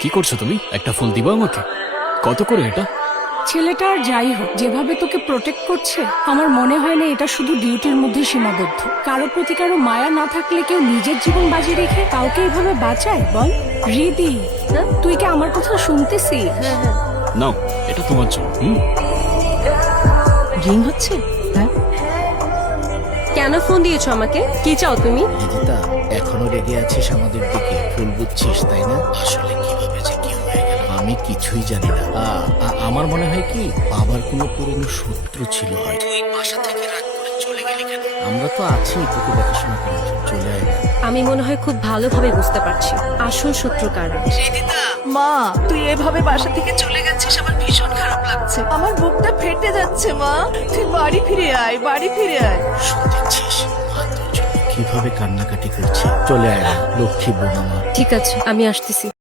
কি করছো তুমি? একটা ফুল দিবা আমাকে? কত করে এটা? ছেলেটা আর যাই হোক, যেভাবে তোকে প্রোটেক্ট করছে আমার মনে হয় না এটা শুধু ডিউটির মধ্যে সীমাবদ্ধ। কারো প্রতি কারো মায়া না থাকলে কেউ নিজের জীবন বাজি রেখে কাউকে এইভাবে বাঁচায় বল? রিদি, তুই কি আমার কথা শুনতেছিস? নাও, এটা তোমার জন্য। রিং হচ্ছে? হ্যাঁ। কেন ফোন দিয়েছো আমাকে? কি চাও তুমি? নিদিতা, এখনো রেগে আছিস আমাদের দিকে? ভুল বুঝছিস তাই না? আসলে কিভাবে যে কি হয়ে গেল আমি কিছুই জানি না। আমার মনে হয় কি বাবার কোনো পুরনো শত্রু ছিল হয়তো। তুই বাসা থেকে রাগ করে চলে গেলি কেন? আমরা তো আছি তোকে দেখাশোনা করার জন্য। চলে আয় না। আমি মনে হয় খুব ভালোভাবে বুঝতে পারছি আসল শত্রু কারা। মা, তুই এভাবে বাসা থেকে চলে গেছিস, আমার ভীষণ খারাপ লাগছে। আমার বুকটা ফেটে যাচ্ছে মা। তুই বাড়ি ফিরে আয়, বাড়ি ফিরে আয়। শুনতেছিস মা তোর জন্য কিভাবে কান্নাকাটি করছে? চলে আয় না, লক্ষ্মী বোন আমার। ঠিক আছে, আমি আসতেছি।